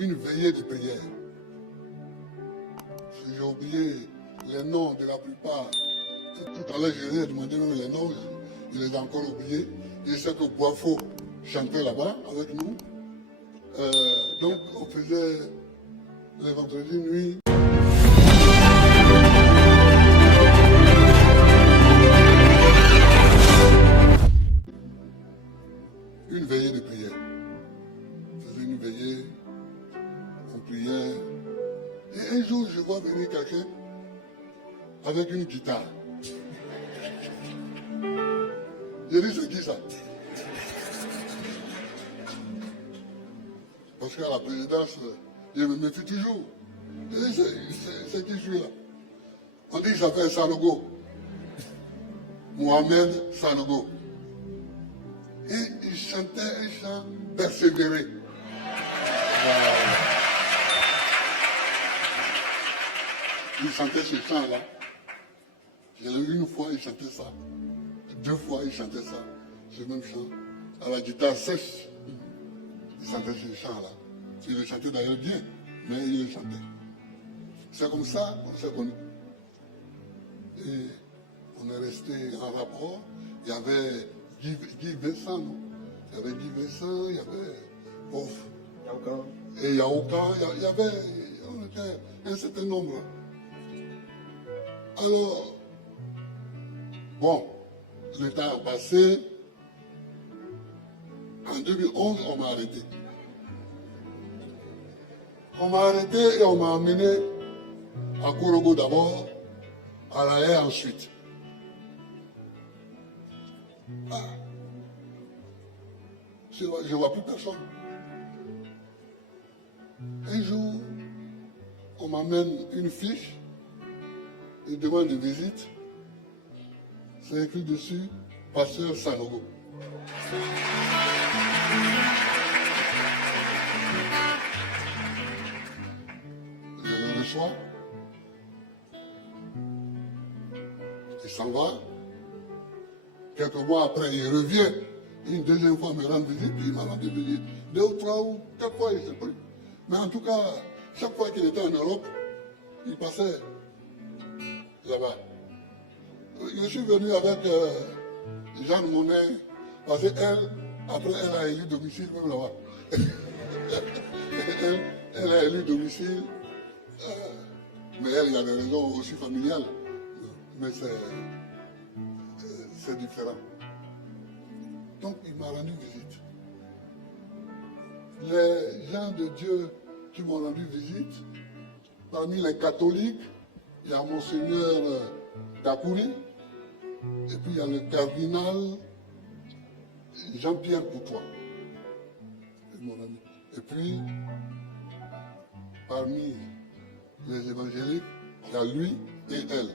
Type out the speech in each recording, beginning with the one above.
une veillée de prière. J'ai oublié les noms de la plupart. Tout à l'heure, je lui ai demandé même les noms, je les ai encore oubliés. Je sais que Boifo chantait là-bas avec nous. Donc, on faisait les vendredis nuit. Une veillée de prière. On faisait une veillée, on priait. Et un jour, je vois venir quelqu'un avec une guitare. J'ai dit, c'est qui ça? Parce qu'à la présidence, je me méfie toujours. C'est qui celui-là? On dit qu'il s'appelle Sanogo. Mohamed Sanogo. Et il chantait un chant persévéré. Il chantait ce chant-là. Une fois, il chantait ça. 2 fois, il chantait ça. Ce même chant. À la guitare sèche. Il chantait ce chant-là. Il le chantait d'ailleurs bien, mais il le chantait. C'est comme ça qu'on s'est connus. Et on est resté en rapport. Il y avait Guy Vincent, non? Il y avait Guy Vincent, il y avait Bof. Et Yaouka, il y avait on était un certain nombre. Alors, bon, le temps a passé. En 2011, on m'a arrêté. On m'a arrêté et on m'a amené à Kourogo d'abord, à La Haye ensuite. Ah. Je ne vois plus personne. Un jour, on m'amène une fiche, une demande de visite. C'est écrit dessus, Pasteur Sanogo. Je le reçois. Il s'en va. Quelques mois après, il revient. Une deuxième fois, me rend visite. Il m'a rendu visite 2 ou 3 ou 4 fois, je ne sais plus. Mais en tout cas, chaque fois qu'il était en Europe, il passait là-bas. Je suis venu avec Jeanne Monnet, parce qu'elle, après, elle a élu domicile même là-bas. elle a élu domicile, mais elle, il y a des raisons aussi familiales. Mais c'est différent. Donc, il m'a rendu visite. Les gens de Dieu qui m'ont rendu visite, parmi les catholiques, il y a Monseigneur Dakouri, et puis il y a le cardinal Jean-Pierre Coutois, mon ami. Et puis, parmi les évangéliques, il y a lui et elle.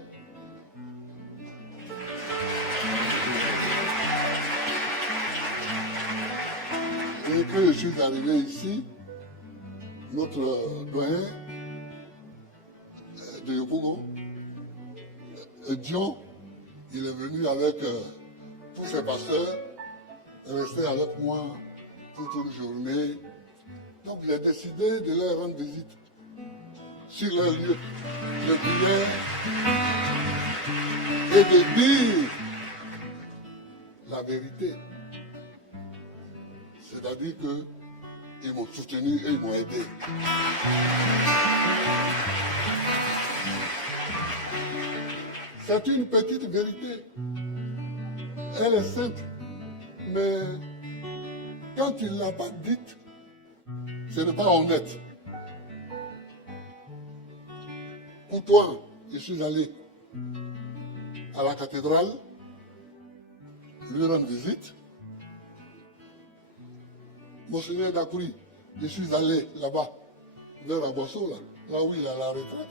Et quand je suis arrivé ici, notre doyen de Yopougon, Dion, il est venu avec tous ses pasteurs, resté avec moi toute une journée. Donc j'ai décidé de leur rendre visite sur leur lieu de prière et de dire la vérité. C'est-à-dire qu'ils m'ont soutenu et ils m'ont aidé. C'est une petite vérité. Elle est simple. Mais quand il ne l'a pas dite, ce n'est pas honnête. Pour toi, je suis allé à la cathédrale, lui rendre visite. Monseigneur Dakouri, je suis allé là-bas, vers Abosso, là où il est à la retraite,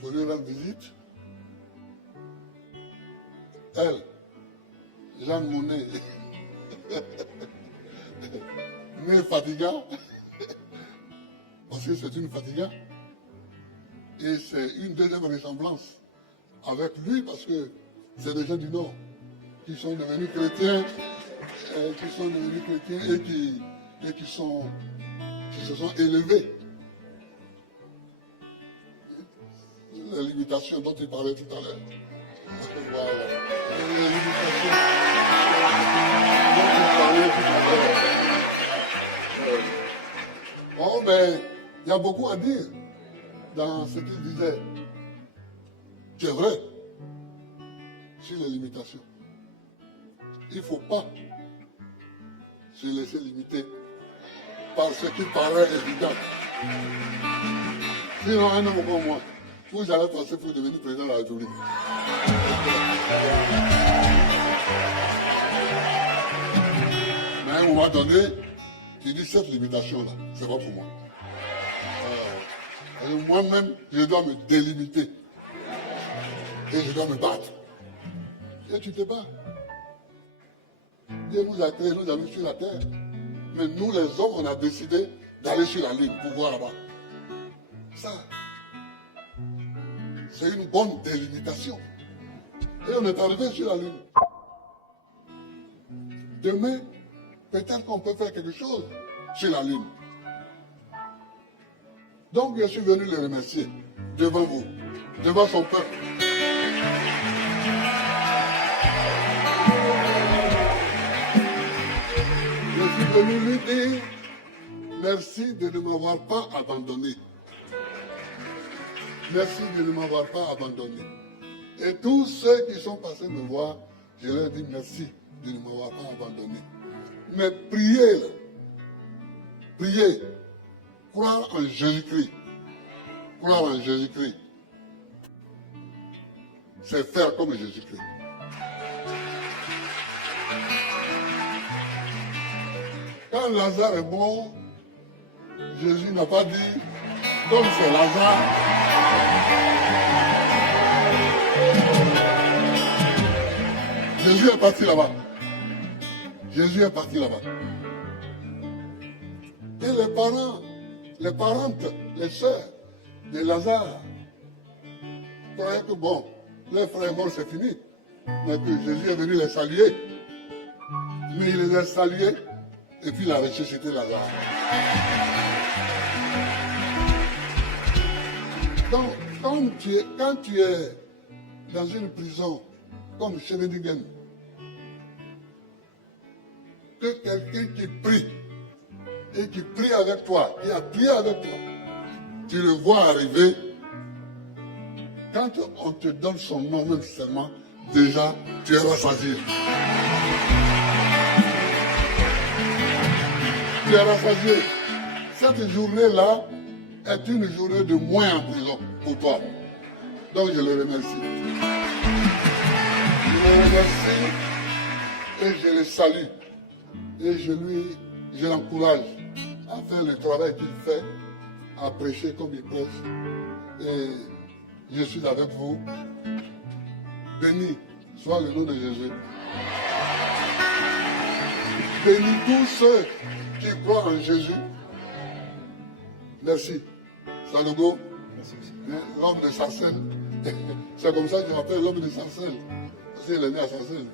pour lui rendre visite. Elle, Jeanne Monnet, mais fatigant, parce que c'est une fatigante, et c'est une deuxième ressemblance avec lui, parce que c'est des gens du Nord qui sont devenus chrétiens, et qui sont qui se sont élevés. Les limitations dont il parlait tout à l'heure. Voilà. Les limitations dont il parlait tout à l'heure. Oh, mais il y a beaucoup à dire dans ce qu'il disait. C'est vrai sur les limitations. Il ne faut pas se laisser limiter par ce qui paraît évident. Sinon, un homme comme moi, vous allez passer pour devenir président de la République. Mais à un moment donné, tu dis cette limitation-là, c'est pas pour moi. Moi-même, je dois me délimiter. Et je dois me battre. Et tu te bats. Dieu nous a créés, nous a mis sur la terre. Mais nous, les hommes, on a décidé d'aller sur la lune pour voir là-bas. Ça, c'est une bonne délimitation. Et on est arrivé sur la lune. Demain, peut-être qu'on peut faire quelque chose sur la lune. Donc, je suis venu le remercier devant vous, devant son peuple. Je suis venu lui dire merci de ne m'avoir pas abandonné. Merci de ne m'avoir pas abandonné. Et tous ceux qui sont passés me voir, je leur dis merci de ne m'avoir pas abandonné. Mais priez, là. Priez. Croire en Jésus-Christ. Croire en Jésus-Christ. C'est faire comme Jésus-Christ. Quand Lazare est mort, Jésus n'a pas dit, comme c'est Lazare. Jésus est parti là-bas. Jésus est parti là-bas. Et les parentes, les sœurs de Lazare croyaient que bon, leur frère est mort, c'est fini. Mais que Jésus est venu les saluer. Mais il les a salués et puis il a ressuscité Lazare. Donc, quand tu es dans une prison comme Scheveningen, que quelqu'un qui prie et qui prie avec toi, qui a prié avec toi, tu le vois arriver, quand on te donne son nom même seulement, déjà, tu es rassasié. Tu es rassasié. Cette journée-là est une journée de moins en prison pour toi. Donc je le remercie. Je le remercie et je le salue. Et je l'encourage à faire le travail qu'il fait, à prêcher comme il prêche. Et je suis avec vous. Béni soit le nom de Jésus. Bénis tous ceux qui croient en Jésus. Merci. Sanogo, l'homme de Sarcelles. C'est comme ça que je m'appelle l'homme de Sarcelles. Parce qu'il est né à Sarcelles.